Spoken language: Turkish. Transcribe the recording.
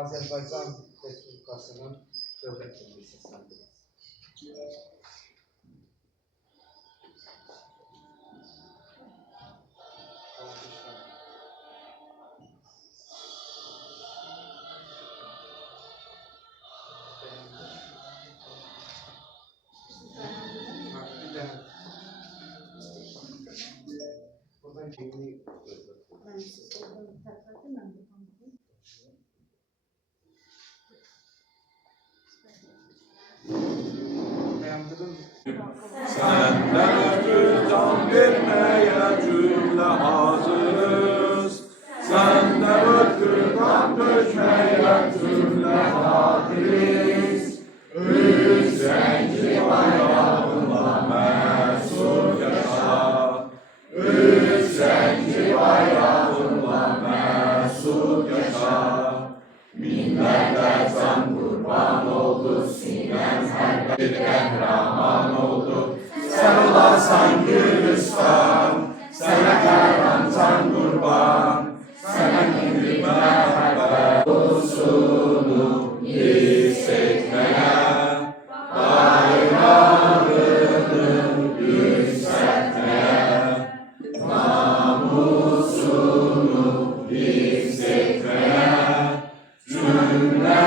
Azərbaycan Respublikasının dövlət dilini səsləndirir. Buradan kimliği Senden ötürü can vermeye cümle hazırız. Senden ötürü kan dökmeye cümle hadiriz. Üç bayrağınla mesut yaşa. Üç bayrağınla mesut yaşa. Binlerce can kurban oldu sinem her bir kahraman oldu. Sen olarsan Gülistan, sana kahraman can kurban. Sana günlük merhamet olsunu hissetmeye, bayrağını yükseltmeye, namusunu hissetmeye, cümle